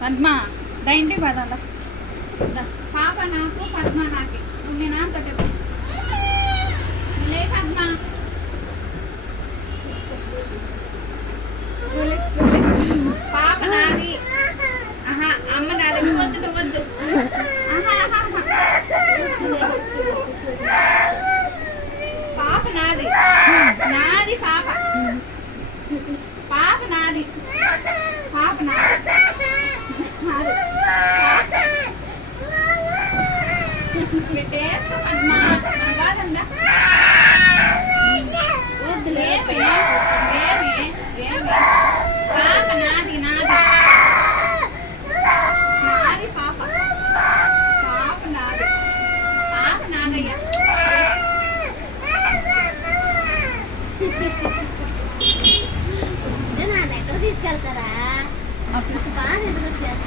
పద్మ దా ఇంటికి పదా పాప నాకు పద్మ నాకి నువ్వు మీ నాన్నతో లే పద్మ పాప నాది ఆహా అమ్మ నాది వద్దు వద్దు పాప నాది నాది పాప పాప నాది పాప నాది పెట్టేస్తా పద్మ కాదందా వద్దులేమే ఏమి ఏమి పాప నాది నాది నాది పాప పాప నాది పాప నాదయ్య ఎక్కడ తీసుకెళ్తారా బాగా ఎదురు